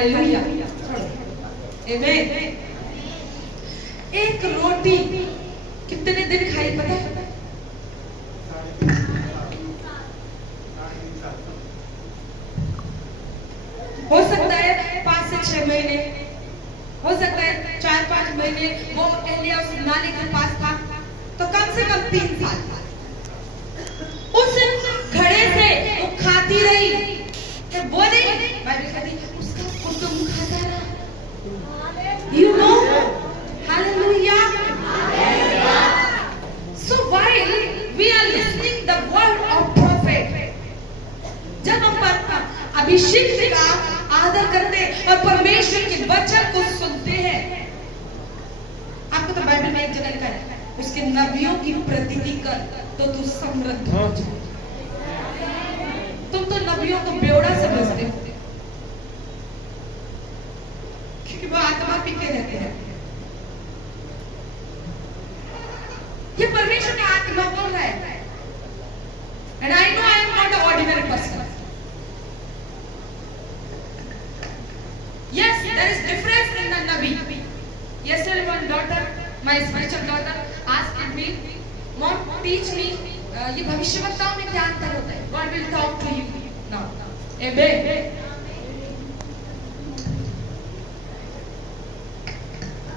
Hallelujah. आमीन। एक रोटी कितने दिन खाई पता है? हो सकता है 5 से 6 महीने, हो सकता है 4-5 महीने। वो एलिया उस नानी के पास था तो कम से कम 3 साल उस घड़े से वो खाती रही। तो वो नहीं, बाइबल कहती उसका कुटुंब खाता रहा। You know, hallelujah. So while we are listening the word of prophet, जब हम अभिषेक का आदर करते और परमेश्वर के वचन को सुनते हैं, आपको तो बाइबल में एक जगह लिखा है उसके नबियों की प्रतीति कर तो तू समृद्ध हो जाए। तुम तो नबियों को बेवड़ा समझते हो क्योंकि वो आत्मा पी के रहते हैं। ये परमेश्वर का आत्मा बोल रहा है। And I know I am not an ordinary person. Yes, there is difference in the Nabi. Yesterday one daughter, my spiritual daughter, asked me, "Mom, teach me, ये भविष्यवक्ताओं में क्या अंतर होता है? God will talk to you now." Amen.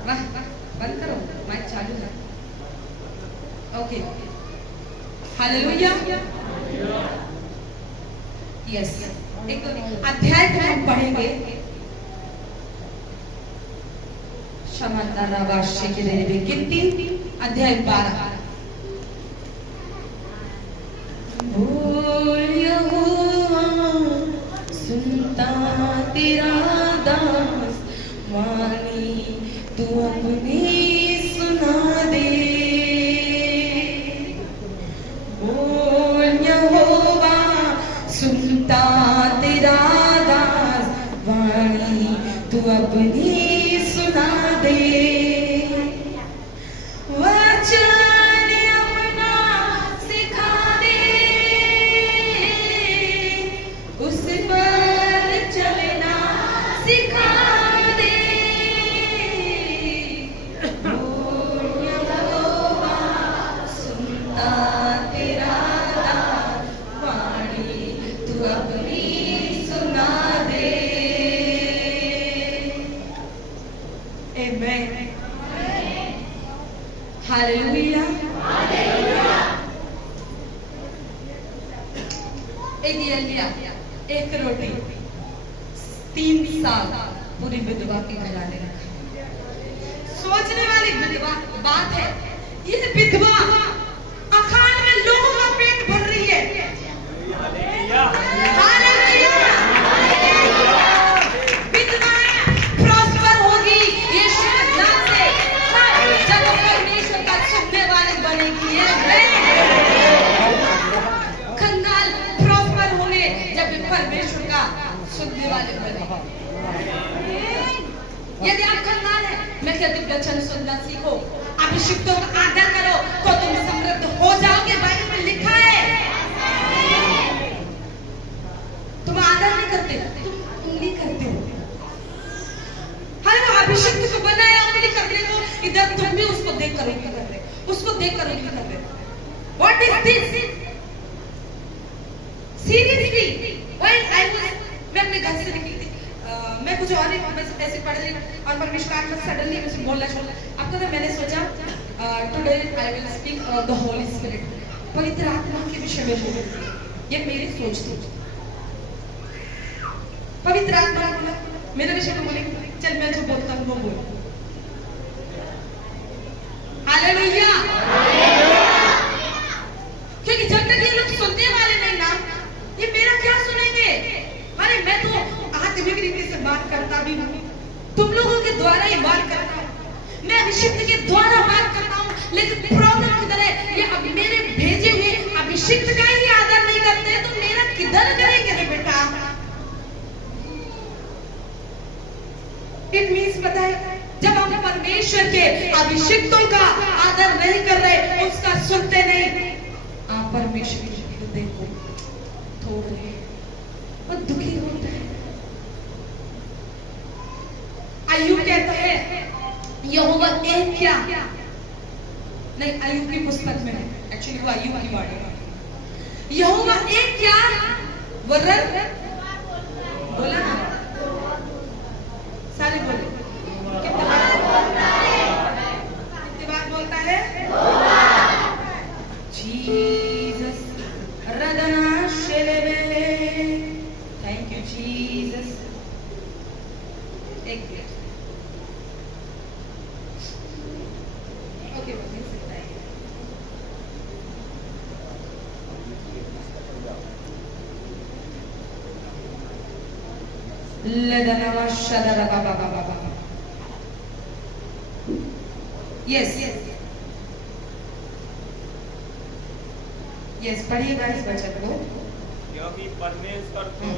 वाह, बंद करो, mic चालू है। Okay, hallelujah. यस, एक अध्याय को हम पढ़ेंगे। शमंदाना वाश्य के देवे गिनती अध्याय 12। बोल यहोवा सुनता तेरा दास, वाणी तू अपनी सुना दे। बोल यहोवा सुनता तेरा दास, वाणी तू अपनी सुना दे। वचन अपना सिखा दे, उस पर चलना सिखा दे। बोल यहोवा सुनता तेरा दास, वाणी तू अपनी सुना दे। Amen. हालेलुया। एक एलिया, एक रोटी, 3 साल पूरी विधवा की घराने रखा। सोचने वाली विधवा बात है, ये विधवा अखाड़ में लोगों का पेट भर रही है। हालेलुया। विधवा प्रॉस्पर होगी यीशु के नाम से, जब परमेश्वर का सुनने वाले बनेगी। कंगाल प्रॉस्पर होंगे जब परमेश्वर का सुनने वाले बनेंगे। यदि आप कंगाल हैं, मैं कहती हूँ वचन सुनना सीखो, अभिषिक्तों का आदर करो तो तुम समृद्ध हो जाओगे। बाइबल में लिखा है। तुम आदर नहीं करते, तुम उंगली करते हो। हर वो अभिषिक्त को बनाया उंगली करने को, इधर तुम भी उसको देख कर उंगली कर रहे, उसको देख कर उंगली कर रहे। What is this? Seriously, while I was, मैं अपने घर से निकली थी, मैं कुछ और नहीं, ऐसे पढ़ रही और परमेश्वर आत्मा सडनली मुझे बोलना छोड़ा। आपको तो मैंने सोचा today I will speak the Holi spirit, पवित्र आत्मा के विषय में बोलूंगी। ये मेरी सोच थी। पवित्र आत्मा ने बोला मेरे विषय में बोलेंगे, चल मैं जो बोलता हूँ वो बोल। हालेलुया। क्योंकि जब तक ये लोग सुनने वाले नहीं ना, ये मेरा क्या सुनेंगे? अरे मैं तो आत्मिक रीति से बात करता भी हूँ, तुम लोगों के द्वारा ही बात करता हूँ, मैं अभिषिक्त के द्वारा बात करता हूँ, लेकिन प्रॉब्लम किधर है? ये अब मेरे भेजे हुए अभिषिक्त का ही आदर नहीं करते तो मेरा किधर करेंगे रे बेटा? इट मीन्स पता है, जब हम परमेश्वर के अभिषिक्तों का आदर नहीं कर रहे, उसका सुनते नहीं, आप परमेश्वर के हृदय को तोड़ रहे और दुखी होता है। यहोवा एक क्या, नहीं अय्यूब की पुस्तक में है, एक्चुअली वो अय्यूब की वर्ड है। यहोवा एक क्या वरन, बोला ना, सारे बोले, कितने बार बोलता है? जीसस रदना शेलेबे, थैंक यू जीसस। एक मिनट, ओके मिल सकता है। लदना शदरा बाबा बाबा बाबा, यस यस, पढ़िएगा इस वचन को। क्योंकि परमेश्वर तो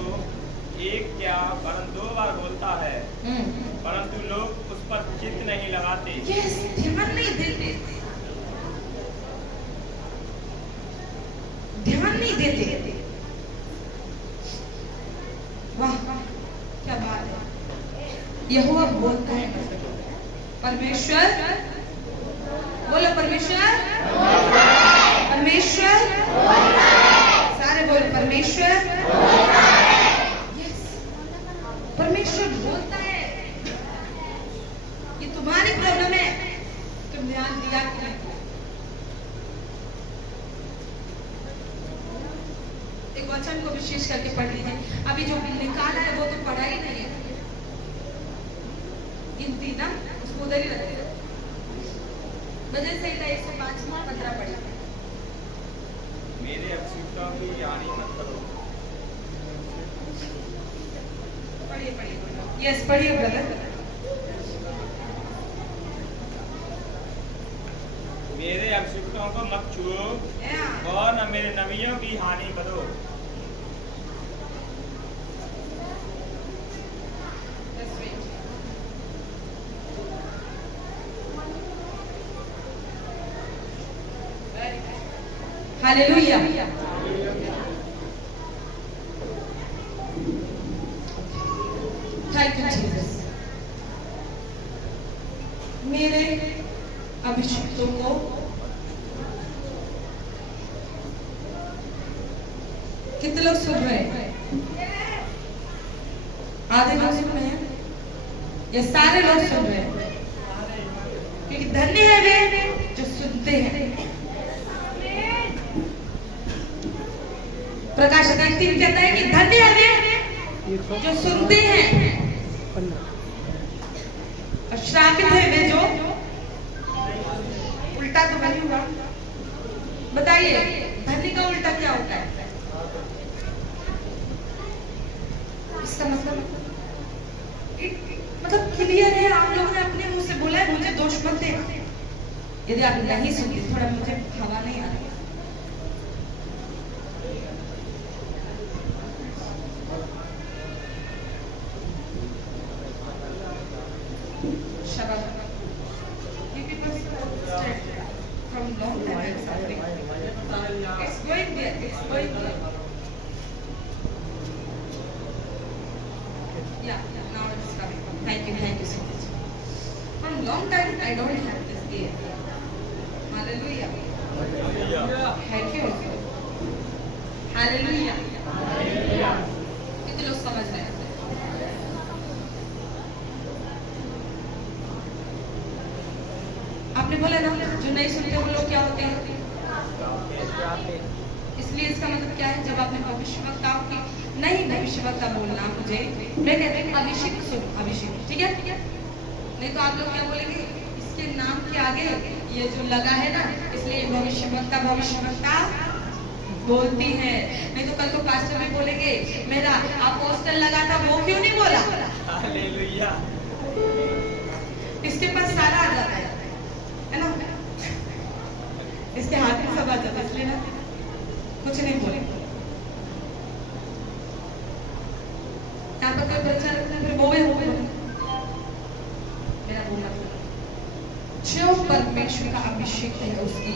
एक क्या वरन दो बार बोलता है, परंतु लोग उस पर चित्त नहीं लगाते। यस, ध्यान नहीं देते, ध्यान नहीं देते। वाह क्या बात है। यहोवा बोलता है, परमेश्वर, बोलो परमेश्वर, परमेश्वर, सारे बोलो परमेश्वर, यस, परमेश्वर बोलता है। ये तुम्हारी प्रॉब्लम है, तुम ध्यान दिया कि नहीं? एक वचन को विशेष करके पढ़ लीजिए। अभी जो निकाला है वो तो पढ़ा ही नहीं है, गिनती ना उसको उधर ही रखते वजह से 105-15 पढ़ी। मेरे अभिषिक्तों की हानि मत करो। पढ़िए पढ़िए, यस पढ़िए ब्रदर। मेरे अभिषिक्तों को मत छुओ और न मेरे नबियों की हानि करो। हालेलुया। Thank you Jesus. मेरे अभिषिक्तों को कितने लोग सुन रहे हैं? आधे लोग सुन रहे हैं या सारे लोग सुन रहे हैं? क्योंकि धन्य है वे जो सुनते हैं। प्रकाश 3 कहता है कि धन्य है वे जो सुनते हैं और श्रापित है वे जो, उल्टा तो नहीं हुआ, बताइए धन्य का उल्टा क्या होता है? इसका मतलब क्लियर है। आप लोगों ने अपने मुंह से बोला है मुझे दोष मत देना। यदि आप नहीं सुनते, थोड़ा मुझे हवा नहीं आ रही। From long time it's happening. It's going there. It's going there. Yeah, now it's coming. Thank you so much. From long time I don't have this ear. Hallelujah. Thank you. Hallelujah. कितने लोग समझ रहे हैं? आपने बोला ना जो नहीं सुनते वो लोग क्या होते हैं? इसलिए इसका मतलब क्या है? जब आपने भविष्यवक्ताओं की नहीं भविष्यवक्ता बोलना मुझे, मैं कहते हैं अभिषेक सुनो, अभिषेक, ठीक है? नहीं तो आप लोग क्या बोलेंगे? इसके नाम के आगे ये जो लगा है ना, इसलिए भविष्यवक्ता बोलती है। नहीं तो कल तो पास्टर भी बोलेंगे मेरा अपोस्टल लगा था, वो क्यों नहीं बोला? हालेलुया। इसके पास सारा आ जाता है ना, इसके हाथ में सब आ जाता है, इसलिए ना कुछ नहीं बोले। यहाँ पर कोई बच्चा रखता है फिर वो मेरा बोला जो परमेश्वर का अभिषेक है उसकी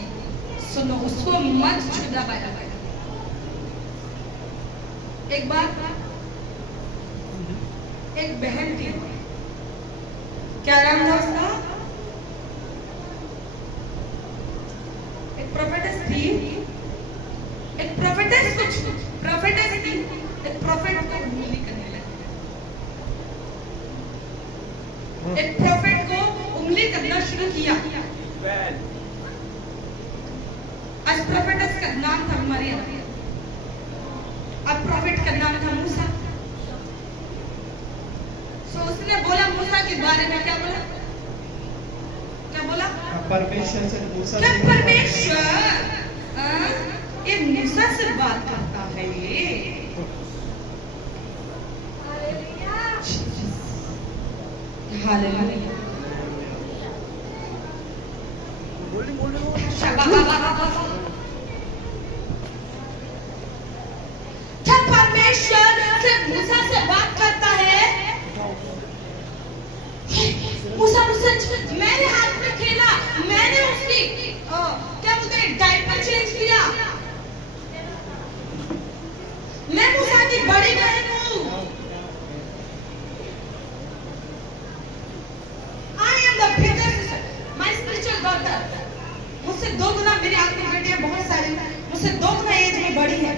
सुनो, उसको मत छुड़ा पाया। एक बार एक बहन थी, क्या नाम था उसका? कुछ प्रोफेटेस थी, एक प्रोफेट को उंगली करने लगी, एक प्रोफेट को उंगली करना शुरू किया। आज प्रोफेटेस का नाम था मरियम, अब प्रोफेट का नाम था मूसा। तो उसने बोला मूसा के बारे में, क्या बोला, क्या बोला? परमेश्वर से मूसा, क्या परमेश्वर ये मूसा से बात करता है ये? हालेलुया। क्या परमेश्वर से मूसा से बात करता है? मूसा मैंने हाथ में खेला, मैंने उसकी क्या बोलते हैं डायपर चेंज किया, मैं मूसा की बड़ी बहन हूँ, I am the bigger sister, my spiritual daughter. मुझसे 2 गुना मेरी आत्मिक बेटियां बहुत सारी, मुझसे 2 गुना एज में बड़ी है।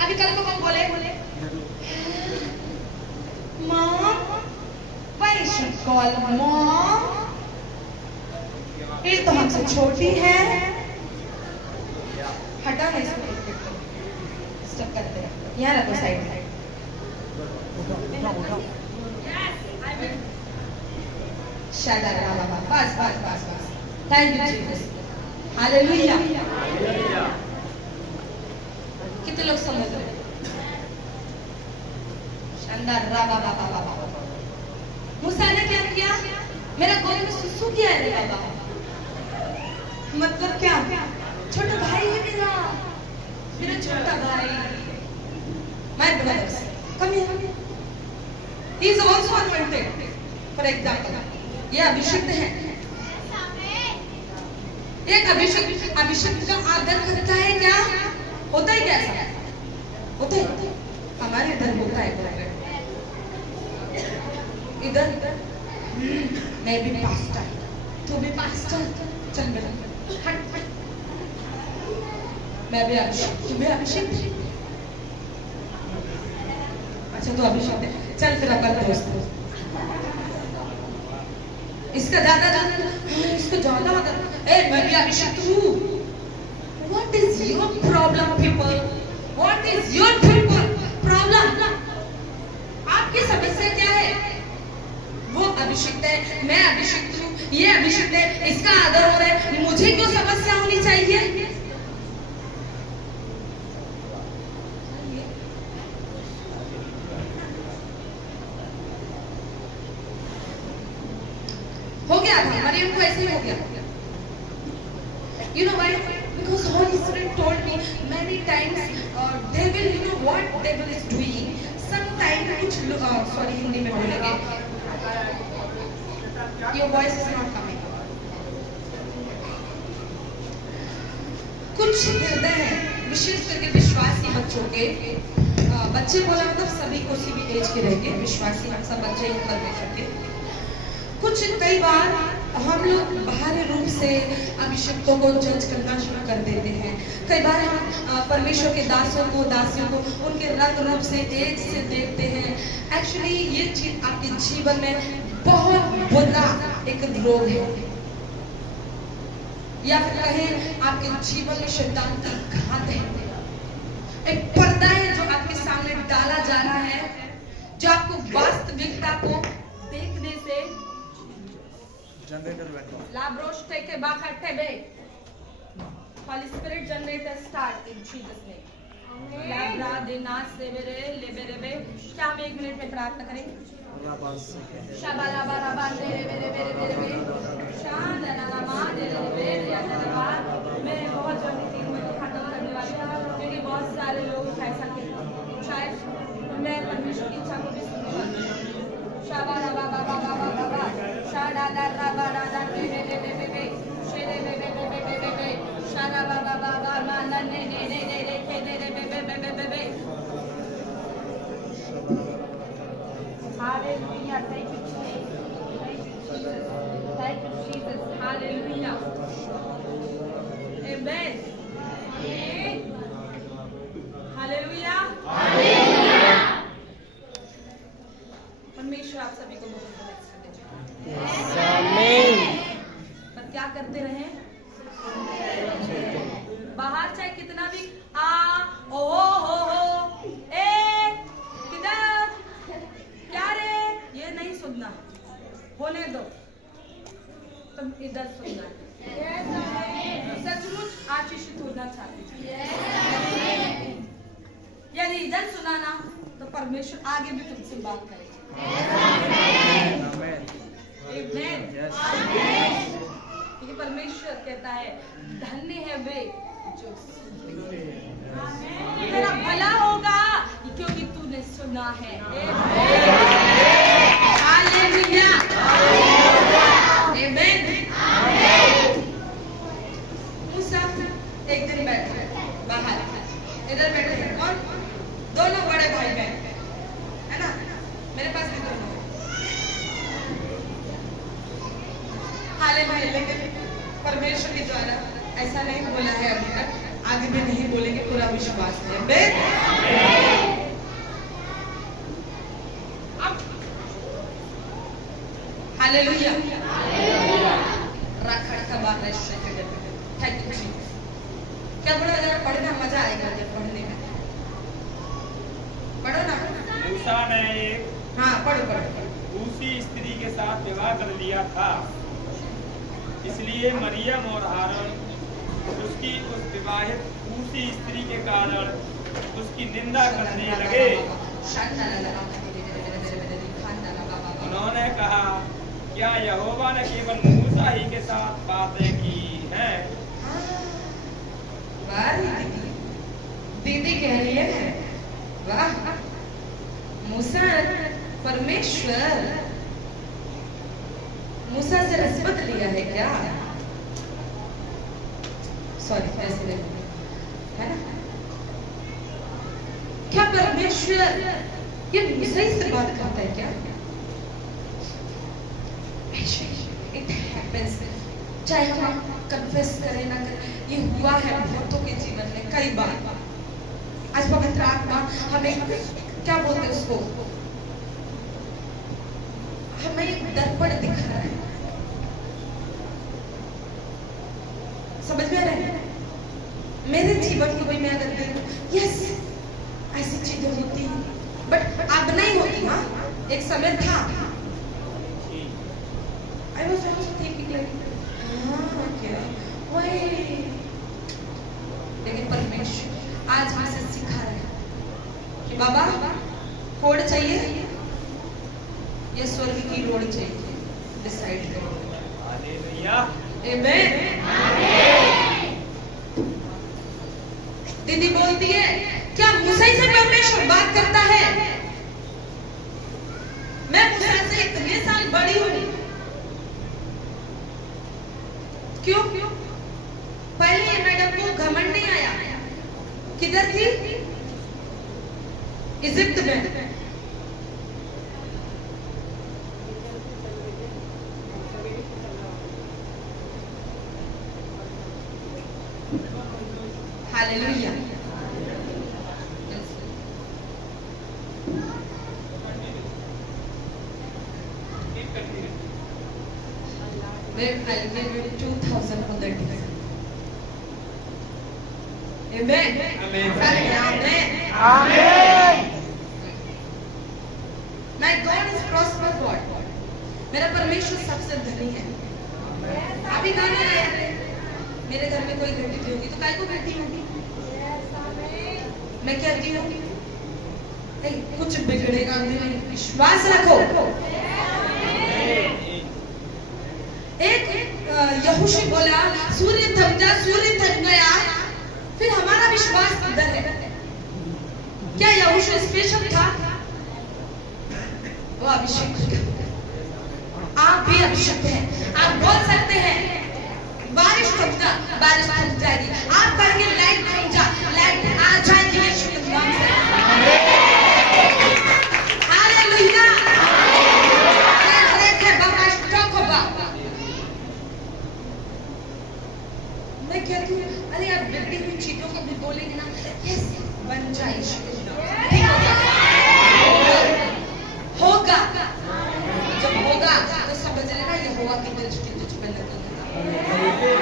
अभी कल को बोले mom, why is she call mom? ये तो हमसे छोटी है। हटा है इसको, स्टॉप करते हैं, यहाँ रखो साइड में। शायद बाबा, बस बस बस बस, थैंक यू जीसस, हालेलुया। कितने लोग समझ रहे हैं? शानदार, राबा बाबा बाबा। मूसा ने क्या किया? मेरा गोद में सुसु किया है रे बाबा। मतलब क्या? छोटा भाई है मेरा छोटा भाई। My brothers, come here. He is also anointed. For example, ये अभिषेक है। एक अभिषेक का आदर करता है क्या? होता है क्या ऐसा? होता है। हमारे इधर होता है, इधर मैं भी पास्टर, तू भी पास्टर, चल मेरा हट, मैं भी अभिषेक, तू भी अभिषेक। अच्छा तो अभिषेक है, चल फिर अपन दोस्त। इसका ज्यादा मैं भी अभिषेक हूँ। What is your problem, people? What is your problem? आपकी समस्या क्या है? वो अभिषिक्त है, मैं अभिषिक्त हूँ, ये अभिषिक्त है, इसका आदर हो रहा है, मुझे क्यों समस्या होनी चाहिए? हो गया था, मरियम को ऐसे ही हो गया। You know why? Because Holy Spirit told me many times, devil, you know what devil is doing? Sometimes कुछ sorry हिंदी में बोलेंगे। Your voice is not coming. कुछ हृदय है, विशेष करके विश्वासी बच्चों के, बच्चे बोला मतलब सभी को किसी भी एज के रहेंगे, विश्वासी हम सब बच्चे ही परमेश्वर के। कुछ कई बार हम लोग बाहरी रूप से अभिषेकों को जज करना शुरू कर देते हैं। कई बार हम परमेश्वर के दासों को दासियों को उनके रंग रूप से एज से देखते हैं। एक्चुअली ये चीज आपके जीवन में बहुत बुरा एक रोग है, या फिर कहें आपके जीवन में शैतान की घात है। एक पर्दा है जो आपके सामने डाला जा रहा है, जो आपको वास्तविकता को देखने से लाब्रोश टेके बाखर Tepe Holy Spirit generator start in Jesus name. लाब्रा दिनास लेबेरे लेबेरेबे। क्या हम 1 मिनट में प्रार्थना करेंगे? शाबाला बाराबा लेबेरेबेरेबे शाननामा लेबेरेबेरेबा। मैं बहुत जल्दी 3 मिनट खत्म करने वाली हूँ, क्योंकि बहुत सारे लोग ऐसा कहते शायद मैं परमेश्वर की इच्छा को भी सुनने वाली हूँ। शाबाला बाबा बाबा बाबा शाडाला राबाला लेबेरेबेरेबे शेरेबेरेबेरेबे शारा बाबा बाबा माना ने ने ने ने ने ने ने बे Hallelujah. Thank you, Jesus. Thank you, Jesus. Hallelujah. Amen. रहे? बाहर चाहे कितना भी आ ओ हो ए किधर क्या रे, ये नहीं सुनना, होने दो, तुम इधर सुनना है। सचमुच आशीषित होना चाहती थी। यदि इधर सुना ना तो परमेश्वर आगे भी तुमसे बात करेगा। क्योंकि परमेश्वर कहता है धन्य है वे जो सुनते हैं। तेरा भला होगा क्योंकि तूने सुना है। हालेलुया, आमीन। मूसा एक दिन बैठे बाहर, इधर बैठे हैं कौन? दोनों बड़े भाई बहन है ना, मेरे पास भी दोनों। हालेलुया, लेकिन परमेश्वर के द्वारा ऐसा नहीं बोला है अभी तक, आगे भी नहीं बोलेंगे, पूरा विश्वास है। Hallelujah, thank you. क्या बोला, जरा पढ़ना मजा आएगा जब पढ़ने में, पढ़ो ना। मूसा ने एक हाँ पढ़ो। उसी स्त्री के साथ विवाह कर लिया था, इसलिए मरियम और हारून उसकी उस विवाहित उसी स्त्री के कारण उसकी निंदा करने लगे। उन्होंने कहा, क्या यहोवा ने केवल मूसा ही के साथ बातें की हैं? दीदी कह रही है, वाह, मूसा परमेश्वर मूसा से रिश्वत लिया है क्या? सॉरी, ऐसे है ना? क्या परमेश्वर ये मूसा ही से बात करता है क्या? It happens, चाहे हम कन्फेस करें ना करें, ये हुआ है बहुतों के जीवन में कई बार। आज पवित्र आत्मा हमें क्या बोलते हैं उसको, हमें एक दर्पण दिखा रहा है, समझ में आ रहा है? मेरे जीवन को भी मैं अगर देखूं, यस ऐसी चीजें होती हैं, बट अब नहीं होती। हाँ, एक समय था, I was also thinking like, क्या वही, लेकिन परमेश्वर आज हमसे सिखा रहा है कि बाबा रोड चाहिए या स्वर्ग की रोड चाहिए, डिसाइड करो। हालेलुया, आमीन। दीदी बोलती है, क्या मूसा से परमेश्वर बात करता है? मैं मूसा से इतने साल बड़ी हूँ, क्यों? पहले ये मैडम को घमंड नहीं आया, किधर थी? इजिप्ट में। Hallelujah, I'll give you 2,000 for that design. Amen. Amen. Amen. My God is prosperous God. मेरा परमेश्वर सबसे धनी है। अभी गाना आया, मेरे घर में कोई घटी होगी तो काय को घटी होगी? मैं कहती हूँ कुछ बिगड़ेगा नहीं, विश्वास रखो। एक यहोशू बोला, सूर्य थक गया, फिर हमारा विश्वास किधर है? क्या यहोशू स्पेशल था? वो अभिषेक था। आप भी अभिषेक हैं। आप बोल सकते हैं बारिश थम जाएगी, आप करके लाइट थम जा, लाइट आ जाएगी यीशु के नाम से। हालेलुया। मैं कहती हूँ, अरे आप बिगड़ी हुई चीजों को भी बोलेंगे ना, यस बन जाए यीशु के नाम से। होगा, जब होगा तो समझ लेना यहोवा की दृष्टि तुझ पर लगी है।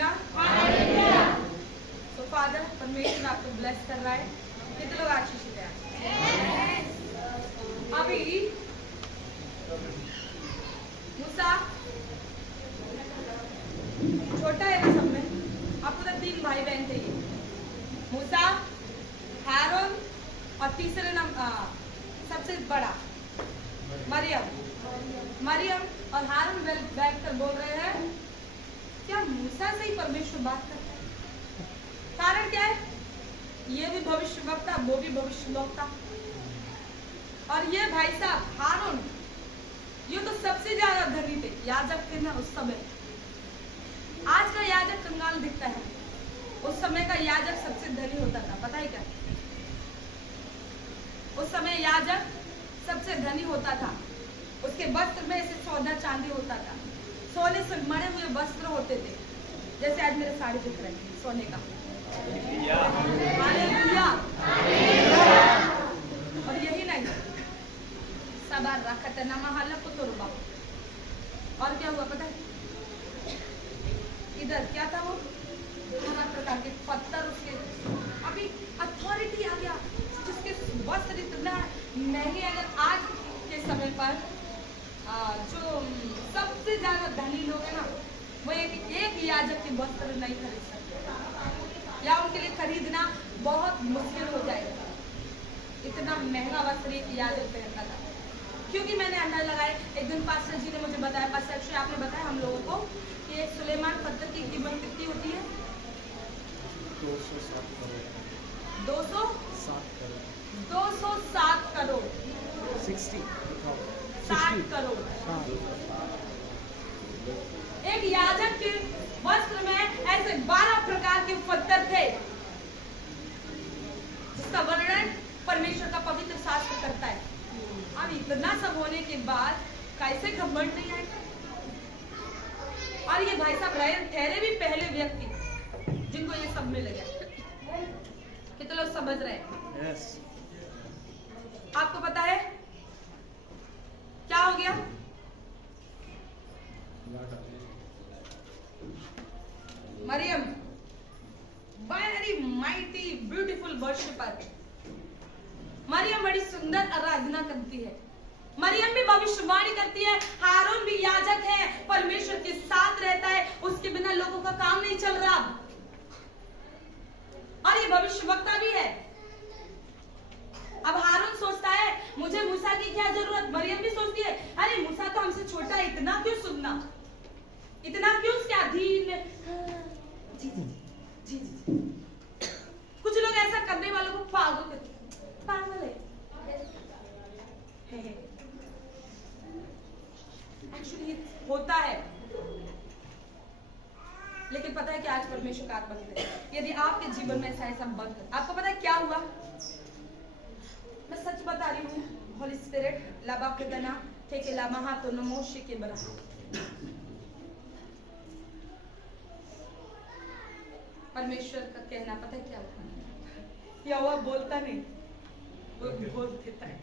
हालेलुया। तो फादर परमेश्वर आपको ब्लेस कर रहा है। कितने लोग आशीषित हैं? अभी मूसा छोटा है ना सब में, आपको तो 3 भाई बहन थे ये, मूसा, हारून और तीसरे सबसे बड़ा मरियम और हारून बैठकर बोल रहे हैं क्या मूसा से ही परमेश्वर बात करता है? कारण क्या है? ये भी भविष्यवक्ता, वो भी भविष्यवक्ता, और ये भाई साहब हारून, ये तो सबसे ज्यादा धनी थे, याजक थे ना उस समय। आज का याजक कंगाल दिखता है, उस समय का याजक सबसे धनी होता था। पता है क्या? उस समय याजक सबसे धनी होता था, उसके वस्त्र में ऐसे सोना चांदी होता था, सोने से मढ़े हुए वस्त्र होते थे, जैसे आज मेरे साड़ी दिख रही है सोने का। हालेलुया। और यही नहीं, सबार रखत नमहल पुतुरबा। और क्या हुआ पता है? इधर क्या था वो? हर प्रकार के पत्थर, उसके अभी अथॉरिटी आ गया, जिसके वस्त्र इतना महंगे। अगर आज के समय पर जो सबसे ज्यादा धनी लोग हैं ना, वो एक याजक के वस्त्र नहीं खरीद सकते, या उनके लिए खरीदना बहुत मुश्किल हो जाएगा। इतना महंगा वस्त्र एक याजक पहनता था। क्योंकि मैंने अंदाजा लगाया, एक दिन पास्टर जी ने मुझे बताया, पास्टर अक्षय आपने बताया हम लोगों को कि एक सुलेमान पत्थर की कीमत कितनी होती है? 207 करोड़ 60 करोड़। एक याजक के वस्त्र में ऐसे 12 प्रकार के पत्थर थे, जिसका वर्णन परमेश्वर का पवित्र शास्त्र करता है। अब इतना सब होने के बाद कैसे घमंड नहीं आएगा? और ये भाई साहब ठहरे भी पहले व्यक्ति जिनको ये सब मिल गया। कितने लोग समझ रहे हैं? Yes. आपको पता है क्या हो गया? Mariam very mighty beautiful worshipper. Mariam बड़ी सुंदर आराधना करती है। मरियम भी भविष्यवाणी करती है। हारून भी याजक है, परमेश्वर के साथ रहता है, उसके बिना लोगों का काम नहीं चल रहा। और ये भविष्यवक्ता भी है। अब हारून सोचता है मुझे मूसा की क्या जरूरत? मरियम भी सोचती है अरे मूसा तो हमसे छोटा है, इतना क्यों सुनना, इतना क्यों उसके अधीन में। जी जी जी जी। कुछ लोग ऐसा करने वालों को पागल कहते हैं। पागल है एक्चुअली होता है। लेकिन पता है कि आज परमेश्वर का आत्मा है, यदि आपके जीवन में ऐसा बंद, आपको पता है क्या हुआ? मैं सच बता रही हूँ। होली स्पिरिट लाबा के दना ठेके लामा तो नमोशी के बरा। परमेश्वर का कहना पता है क्या हुआ? या हुआ बोलता नहीं, वो बोल देता है।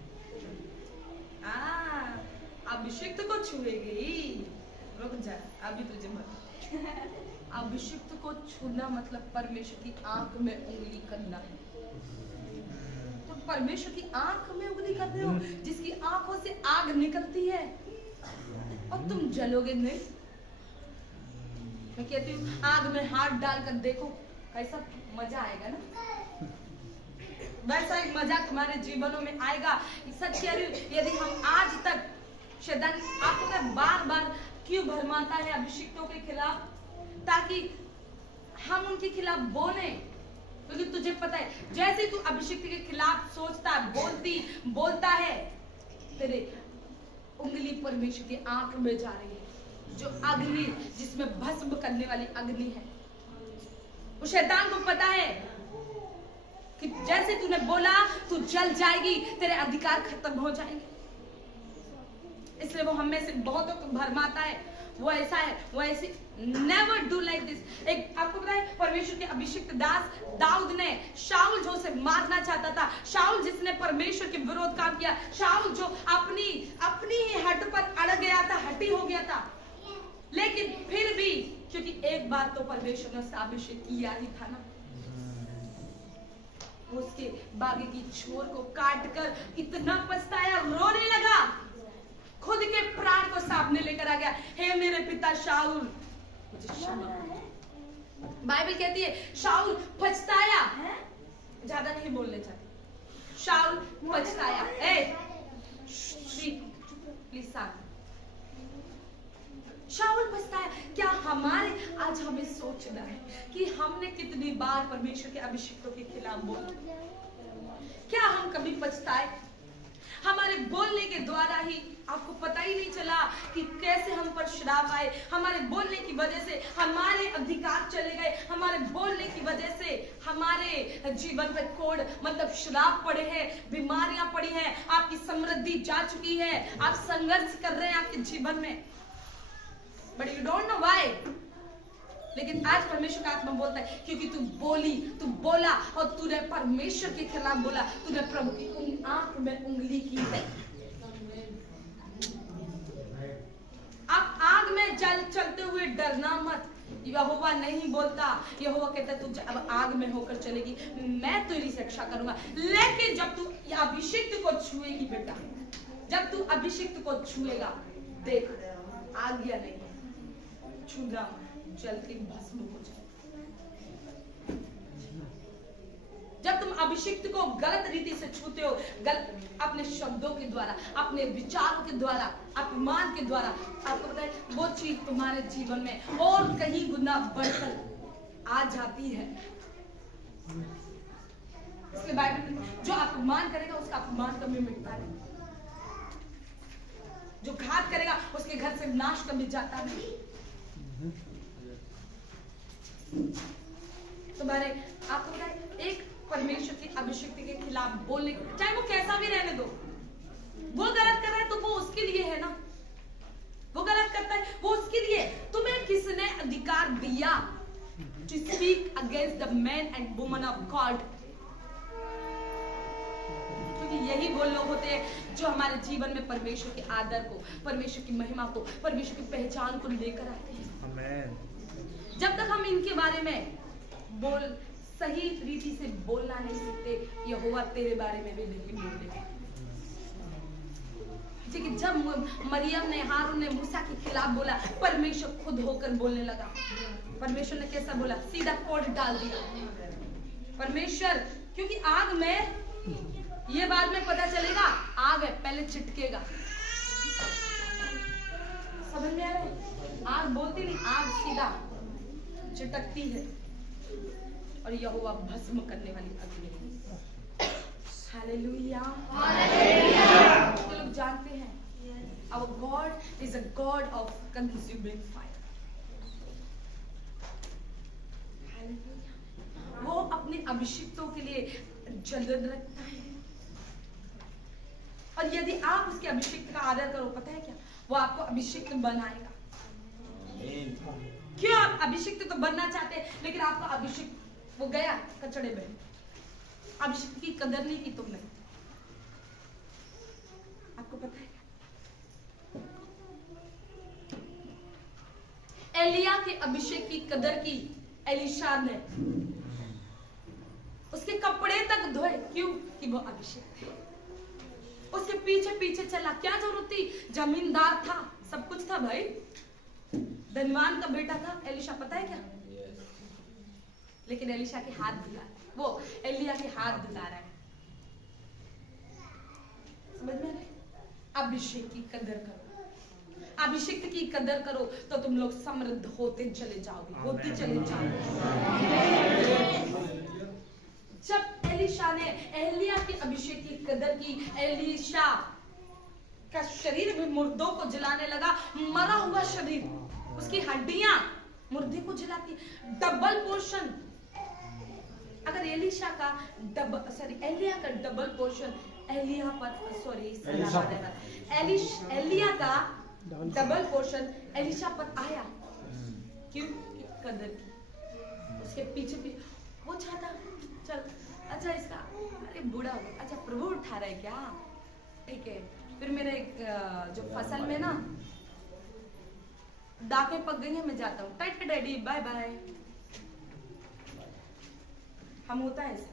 अभिषिक्त को छुएगी, रुक जा अभी तुझे मत। अभिषिक्त को छूना मतलब परमेश्वर की आंख में उंगली करना है। तो परमेश्वर की आंख में उंगली कर रहे हो, जिसकी आंखों से आग निकलती है, और तुम जलोगे नहीं। मैं कहती हूँ आग में हाथ डालकर देखो कैसा मजा आएगा ना, वैसा एक मजा तुम्हारे जीवनों में आएगा। सच कह रही हूँ, यदि हम आज तक शैतान आपको बार बार क्यों भरमाता है अभिषिक्तों के खिलाफ, ताकि हम उनके खिलाफ बोले, क्योंकि तुझे पता है जैसे तू अभिषिक्त के खिलाफ सोचता है, बोलता है, तेरे उंगली परमेश्वर की आंख में जा रही है, जो अग्नि, जिसमें भस्म करने वाली अग्नि है। वो शैतान को पता है कि जैसे तूने बोला तू जल जाएगी, तेरे अधिकार खत्म हो जाएंगे। इसलिए वो हमें से बहुतों को भरमाता है, वो ऐसा है, वो ऐसी। Never do like this. एक आपको पता है परमेश्वर के अभिषिक्त दास दाऊद ने शाऊल जो उसे मारना चाहता था, शाऊल जिसने परमेश्वर के विरोध काम किया, शाऊल जो अपनी ही हट पर अड़ गया था, हटी हो गया था, लेकिन फिर भी क्योंकि एक बार तो परमेश्वर ने उसका अभिषेक किया ही था ना। उसके बागी की छोर को काट कर इतना पछताया, रोने लगा, खुद के प्राण को सामने लेकर आ गया। हे मेरे पिता शाऊल, मुझे क्षमा। बाइबल कहती है शाऊल पछताया, ज्यादा नहीं बोलने चाहती, शाऊल पछताया। प्लीज शाऊल पछताया। क्या हमारे आज हमें सोचना है कि हमने कितनी बार परमेश्वर के अभिषेकों के खिलाफ बोला? क्या हम कभी पछताए? हमारे बोलने के द्वारा ही आपको पता ही नहीं चला कि कैसे हम पर श्राप आए। हमारे बोलने की वजह से हमारे अधिकार चले गए, हमारे बोलने की वजह से हमारे जीवन पे कोड़ मतलब श्राप पड़े हैं, बीमारियां पड़ी हैं, आपकी समृद्धि जा चुकी है, आप संघर्ष कर रहे हैं आपके जीवन में, but you don't know why. लेकिन आज परमेश्वर का आत्मा बोलता है क्योंकि तू बोला और तूने परमेश्वर के खिलाफ बोला, तूने प्रभु की आंख में उंगली की है। अब आग में चलते हुए डरना मत। यहोवा नहीं बोलता, यहोवा कहता तू अब आग में होकर चलेगी, मैं तेरी रक्षा करूंगा। लेकिन जब तू अभिषिक्त को छुएगी बेटा, जब तू अभिषिक्त को छुएगा, देख आज्ञा नहीं, छूना जलती भस्म हो जाए। जब तुम अभिषिक्त को गलत रीति से छूते हो, गलत अपने शब्दों के द्वारा, अपने विचारों के द्वारा, अपमान के द्वारा, आपको पता है वो चीज तुम्हारे जीवन में और कहीं गुना बढ़कर आ जाती है। इसलिए बाइबल में जो अपमान करेगा उसका अपमान कभी मिटता नहीं, जो घात करेगा उसके घर से नाश कभी जाता नहीं। तुम्हारे आपको पता है एक परमेश्वर की अभिषेक के खिलाफ बोलने, चाहे वो कैसा भी रहने दो, वो गलत कर रहा है तो वो उसके लिए है ना, वो गलत करता है वो उसके लिए। तुम्हें किसने अधिकार दिया to speak against the man and woman of God? क्योंकि यही वो लोग होते हैं जो हमारे जीवन में परमेश्वर के आदर को, परमेश्वर की महिमा को, परमेश्वर की पहचान को लेकर आते हैं। आमीन। जब तक हम इनके बारे में सही रीति से बोलना नहीं सीखते, यहोवा तेरे बारे में भी नहीं बोलेगा। ठीक है, जब मरियम ने, हारून ने मूसा के खिलाफ बोला, परमेश्वर खुद होकर बोलने लगा। परमेश्वर ने कैसा बोला? सीधा कोड डाल दिया। परमेश्वर, क्योंकि आग में, ये बाद में पता चलेगा आग है, पहले चिटकेगा। समझ में आ रहा है? आग बोलती नहीं, आग सीधा चिटकती है और यहोवा भस्म करने वाली अग्नि है। Hallelujah, hallelujah. तो लोग जानते हैं our God is a God of consuming fire। Hallelujah. वो अपने अभिषिक्तों के लिए जलन रखता है, और यदि आप उसके अभिषिक्त का आदर करो, पता है क्या, वो आपको अभिषिक्त बनाएगा। क्यों? आप अभिषिक्त तो बनना चाहते हैं, लेकिन आपका अभिषिक्त वो गया कचड़े में, अभिषिक्त की कदर नहीं की तुमने। आपको पता है एलिया के अभिषेक की कदर की एलीशा ने, उसके कपड़े तक धोए। क्यों? कि वो अभिषेक थे। उसके पीछे पीछे चला, क्या जरूरत थी? जमींदार था, सब कुछ था भाई, धनवान का बेटा था एलीशा, पता है क्या? लेकिन एलीशा के हाथ धुला, वो एलिया के हाथ धुला रहा है। समझ में आ रहा है? अभिषेक की कदर करो, अभिषेक की कदर करो तो तुम लोग समृद्ध होते चले जाओगे, होते चले जाओगे। जब एलीशा ने एलिया के अभिषेक की कदर की, एलीशा का शरीर भी मुर्दों को जलाने लगा। मरा हुआ शरीर, उसकी हड्डियां मुर्दे को जलाती। डबल पोर्शन, अगर एलिया का डबल पोर्शन एलिया का डबल पोर्शन एलिशा पर आया, क्यों? कदर की। उसके पीछे भी वो चाहता, चल अच्छा इसका, अरे बूढ़ा हो, अच्छा प्रभु उठा रहा है क्या, ठीक है। फिर मेरे जो फसल में ना दाकें पक गई हैं, मैं जाता हूँ, टाटा डैडी, बाय बाय। हम होता है ऐसा,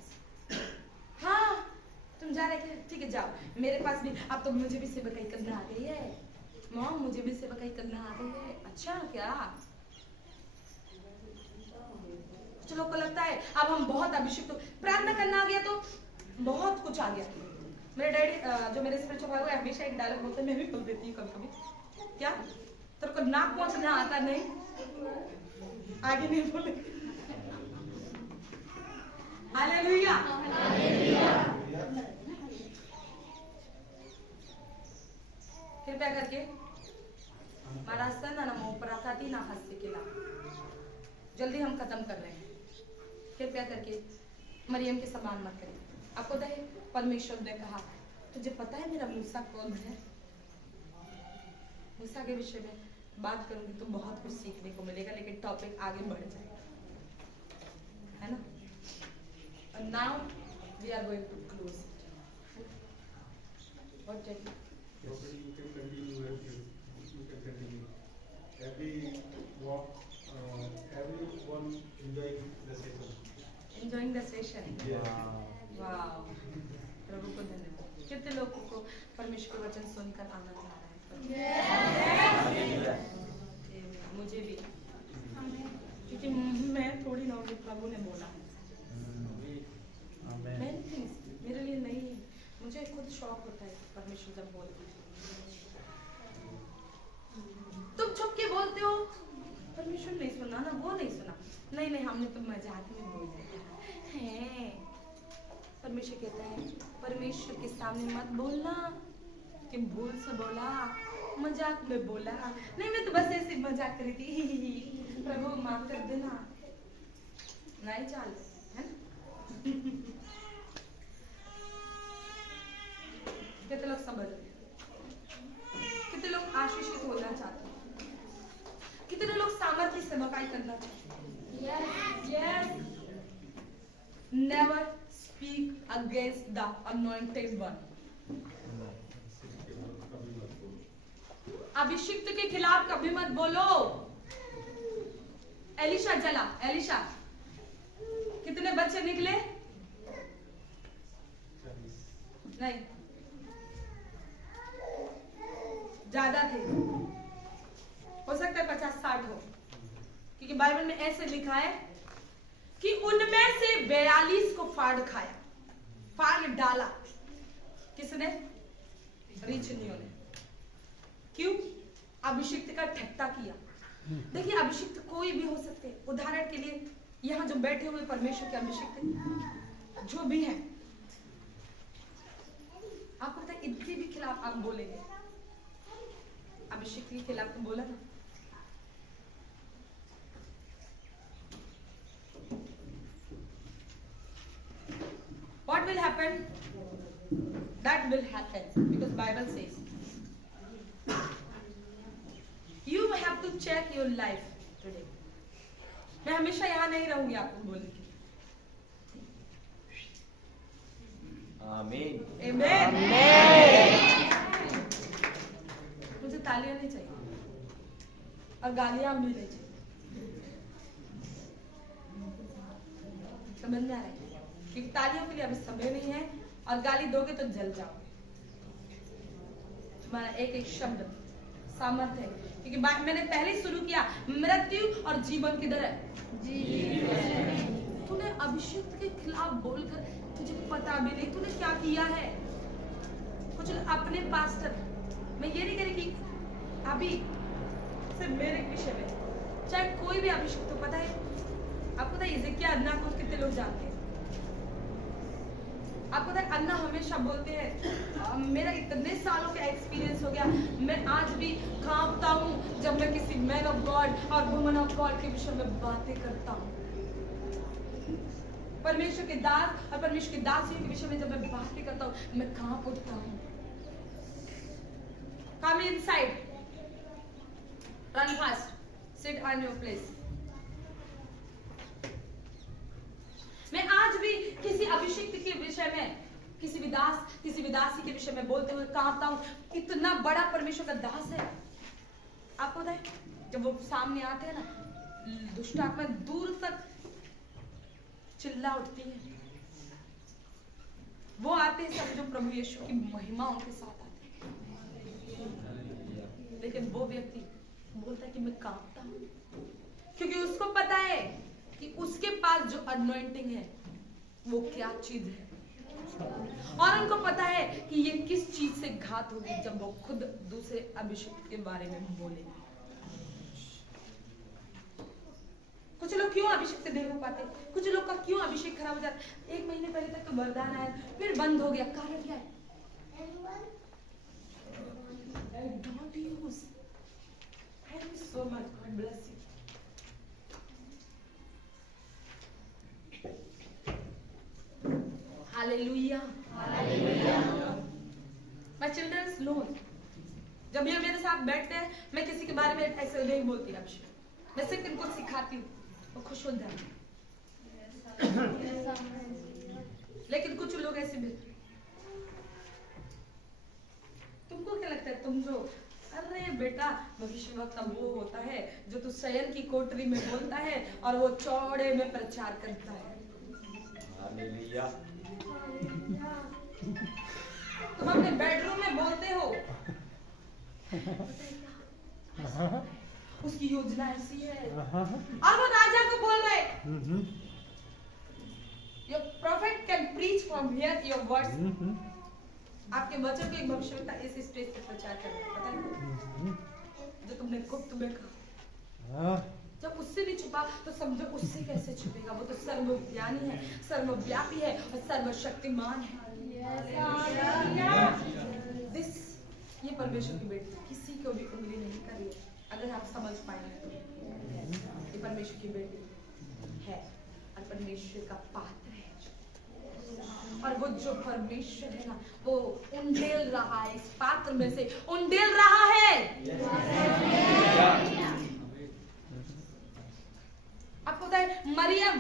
हाँ तुम जा रहे थे, ठीक है जाओ, मेरे पास भी अब तो मुझे भी सेवकाई करना आ गई है मॉम, मुझे भी सेवकाई करना आ गई है। अच्छा क्या, कुछ लोग को लगता है अब हम बहुत अभिषेक, तो प्रार्थना करना आ गया तो बहुत कुछ आ गया। मेरे डैडी जो मेरे स्पिरिचुअल भाई, वो हमेशा एक डायलॉग बोलते हैं, मैं भी बोल देती हूँ कभी कभी, क्या तेरे को नाक पहुंचना आता नहीं, आगे नहीं बोले। हालेलुया। कृपया करके महाराष्ट्र नमो पराथाती ना हास्य केला, जल्दी हम खत्म कर रहे हैं। कृपया करके मरियम के समान मत करें। आपको पता है परमेश्वर ने कहा, तुझे पता है मेरा मूसा कौन है? मूसा के विषय में बात करूंगी तो बहुत कुछ सीखने को मिलेगा, लेकिन टॉपिक आगे बढ़ जाएगा, है ना? And now we are going to close it. What did you? Probably you can continue as you can continue. Everyone enjoying the session. Enjoying the session. Yeah. Wow. प्रभु को धन्यवाद। कितने लोगों को परमेश्वर का वचन सुनकर आनंद आ रहा है? मुझे भी, क्योंकि मैं थोड़ी ना होगी, प्रभु ने बोला है। मेरे लिए नहीं, मुझे खुद शौक होता है परमेश्वर जब बोलते हैं। तुम छुप के बोलते हो परमेश्वर नहीं सुना ना, वो नहीं सुना, नहीं नहीं हमने तो मजाक में बोल दिया है। परमेश्वर कहता है परमेश्वर के सामने मत बोलना कि भूल से बोला, मजाक में बोला, नहीं मैं तो बस ऐसे मजाक करी थी, प्रभु माफ कर देना, नहीं चाल है ना। कितने लोग समझ रहे हैं? कितने लोग आशीषित होना चाहते हैं? कितने लोग सामर्थ्य से सेवकाई करना चाहते हैं? Yes. Never speak against the anointed one. अभिषिक्त के खिलाफ कभी मत बोलो। एलिशा जला, एलिशा कितने बच्चे निकले? नहीं, ज्यादा थे, हो सकता है 50-60 हो, क्योंकि बाइबल में ऐसे लिखा है कि उनमें से 42 को फाड़ खाया, फाड़ डाला। किसने? रीचनियों ने। क्यों? अभिषिक्त का ठट्टा किया। देखिए अभिषिक्त कोई भी हो सकते हैं। उदाहरण के लिए यहाँ जो बैठे हुए परमेश्वर के अभिषिक्त जो भी हैं, आपको पता है इनके भी खिलाफ आप बोलेंगे, अभिषेक के खिलाफ तो बोला ना। What will happen? That will happen because Bible says you have to check your life today. मैं हमेशा यहाँ नहीं रहूंगी आपको बोलने के लिए। आमीन। आमीन। मुझे तालियां नहीं चाहिए और गालियां भी नहीं चाहिए। समझ में आ रहा है? क्योंकि तालियों के लिए अभी समय नहीं है और गाली दोगे तो जल जाओगे। तुम्हारा एक एक शब्द सामर्थ्य है, क्योंकि मैंने पहले शुरू किया, मृत्यु और जीवन किधर है? तूने अभिषेक के खिलाफ बोलकर तुझे पता भी नहीं तूने क्या किया है। कुछ अपने पास्टर, मैं ये नहीं कह रही कि अभी सिर्फ मेरे विषय में, चाहे कोई भी अभिषेक, तो पता है आपको पता है क्या अन्ना को कितने लोग जानते हैं? आपको पता है अन्ना हमेशा बोलते हैं मेरा इतने सालों का एक्सपीरियंस हो गया, मैं आज भी कांपता हूँ जब मैं किसी मैन ऑफ गॉड और वुमन ऑफ गॉड के विषय में बातें करता हूँ। परमेश्वर के दास और परमेश्वर की दासियों के विषय में जब मैं बातें करता हूँ मैं कांप उठता हूँ। Come inside, run fast, sit on your place. मैं आज भी किसी अभिषिक्त के विषय में, किसी विदास, किसी विदासी के विषय में बोलते हुए कांपता हूँ। इतना बड़ा परमेश्वर का दास है। आपको पता है जब वो सामने आते हैं ना, दुष्ट आत्मा दूर तक चिल्ला उठती है। वो आते हैं सब जो प्रभु यीशु की महिमा उनके साथ आते हैं, लेकिन वो व्यक्ति बोलता है कि मैं कांपता हूं, क्योंकि उसको पता है कि उसके पास जो अनॉइंटिंग है वो क्या चीज है, और उनको पता है कि ये किस चीज से घात होगी जब वो खुद दूसरे अभिषेक के बारे में बोले। कुछ लोग क्यों अभिषेक से नहीं हो पाते, कुछ लोग का क्यों अभिषेक खराब हो जाता है। 1 महीने पहले तक तो वरदान आया, फिर बंद हो गया, कारण क्या है? Don't use. Thank you so much. God bless you. Hallelujah. Hallelujah. My children know. जब ये मेरे साथ बैठते हैं, मैं किसी के बारे में ऐसे नहीं बोलती अभिषेक, मैं सिर्फ इनको सिखाती हूँ, वो खुश हो जाते हैं। लेकिन कुछ लोग ऐसे भी, तुमको क्या लगता है, तुम जो, अरे बेटा भविष्यवक्ता वो होता है जो तू शयन की कोठरी में बोलता है और वो चौड़े में प्रचार करता है। हालेलुया। तुम अपने बेडरूम में बोलते हो उसकी योजना ऐसी है, और वो राजा को बोल रहे, your profit can preach from here your words. आपके वचन को एक भविष्यवक्ता इस स्टेज पे प्रचार कर रहा है, पता है? जो तुमने गुप्त में कहा, जब उससे नहीं छुपा तो समझो उससे कैसे छुपेगा। वो तो सर्वज्ञानी है, सर्वव्यापी है और सर्वशक्तिमान है। ये परमेश्वर की बेटी किसी को भी उंगली नहीं कर रही है, अगर आप समझ पाएंगे तो। ये परमेश्वर की बेटी है और परमेश्वर का पात्र है, और वो जो परमेश्वर है ना, वो उंडेल रहा है, इस पात्र में से उंडेल रहा है। आपको पता है मरियम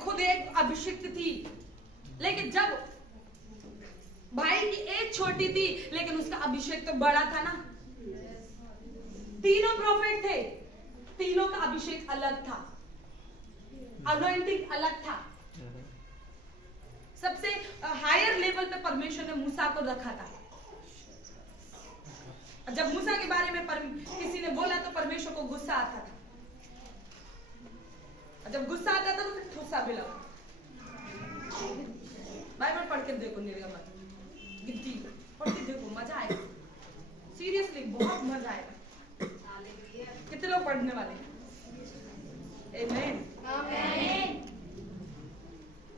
खुद एक अभिषिक्त थी, लेकिन जब भाई की एक छोटी थी, लेकिन उसका अभिषेक तो बड़ा था ना। तीनों प्रोफेट थे, तीनों का अभिषेक अलग था, अनॉइंटिंग अलग था। सबसे हायर लेवल पे परमेश्वर ने मूसा को रखा था। जब मूसा के बारे में किसी ने बोला तो परमेश्वर को गुस्सा आता था, जब गुस्सा आता था तो फिर ठुस्सा भी लगा। बाइबल पढ़ के देखो, निर्गमन गिनती पढ़ के देखो, मजा आएगा, सीरियसली बहुत मजा आएगा। कितने लोग पढ़ने वाले हैं? आमीन।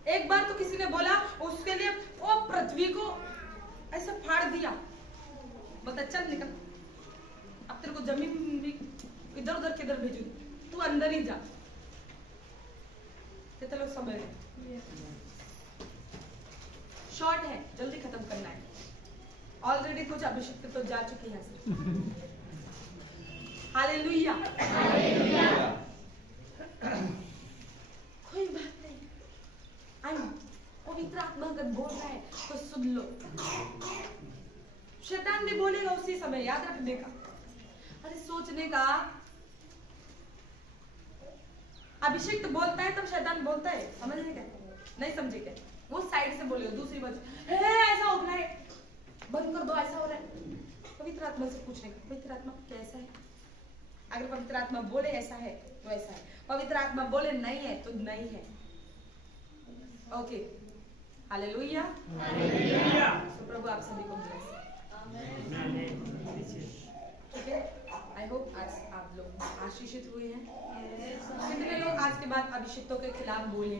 एक बार तो किसी ने बोला उसके लिए वो पृथ्वी को ऐसा फाड़ दिया, बता चल निकल, अब तेरे को जमीन भी इधर उधर किधर भेजू, तू अंदर ही जा। कितने लोग समझ रहे? शॉर्ट है, जल्दी खत्म करना है, ऑलरेडी कुछ अभिषेक तो जा चुकी है। हालेलुया। कोई बात नहीं, पवित्र आत्मा अगर बोल रहा है तो सुन लो। शैतान भी बोलेगा उसी समय, याद रखने का, अरे सोचने का। अभिषेक तो बोलता है तब शैतान बोलता है, समझ रहे क्या? नहीं समझे क्या? वो साइड से बोले दूसरी बात, ऐसा हो रहा है, बंद कर दो, ऐसा हो रहा है। पवित्र आत्मा से पूछने का, पवित्र आत्मा कैसा है? अगर पवित्र आत्मा बोले ऐसा है तो ऐसा है, पवित्र आत्मा बोले नहीं है तो नहीं है। Okay, hallelujah. तो प्रभु आप सभी को ब्लेस। ठीक है, आई होप आज आप लोग आशीषित हुए हैं। कितने लोग आज के बाद अभिषेकों के खिलाफ बोले?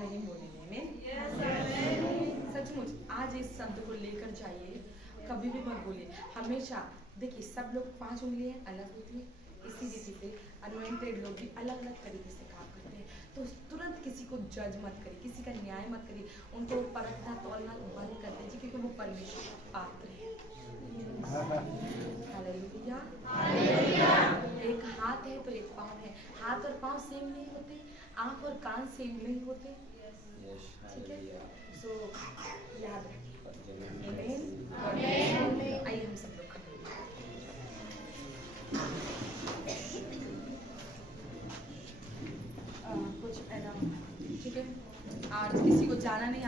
नहीं बोलेंगे। सचमुच आज इस शब्द को लेकर जाइए, कभी भी मत बोलिए। हमेशा देखिए, सब लोग 5 उंगलियां अलग होती है, इसी रीति से अनॉइंटेड लोग भी अलग अलग तरीके से काम करते हैं। तो तुरंत किसी को जज मत करिए, किसी का न्याय मत करिए, उनको परखना तौलना बंद कर दीजिए, क्योंकि वो परमेश्वर का पात्र है। हालेलुया। एक हाथ है तो एक पाँव है, हाथ और पाँव सेम नहीं होते, आंख और कान सेम नहीं होते। ठीक है, सो याद रखिए।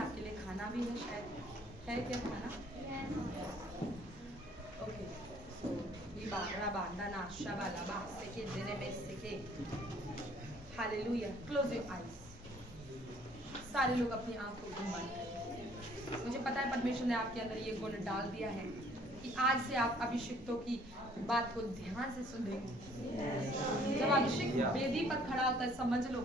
आपके लिए खाना भी है शायद, है क्या खाना? ओके, सो ये बाबरा बांदा नाशा वाला बासे के देने में से के हालेलुया। क्लोज योर आईज, सारे लोग अपनी आंखों को बंद करें। मुझे पता है परमेश्वर ने आपके अंदर ये गुण डाल दिया है कि आज से आप अभिषिक्तों की बात को ध्यान से सुनेंगे। जब अभिषिक्त वेदी पर खड़ा होता है, समझ लो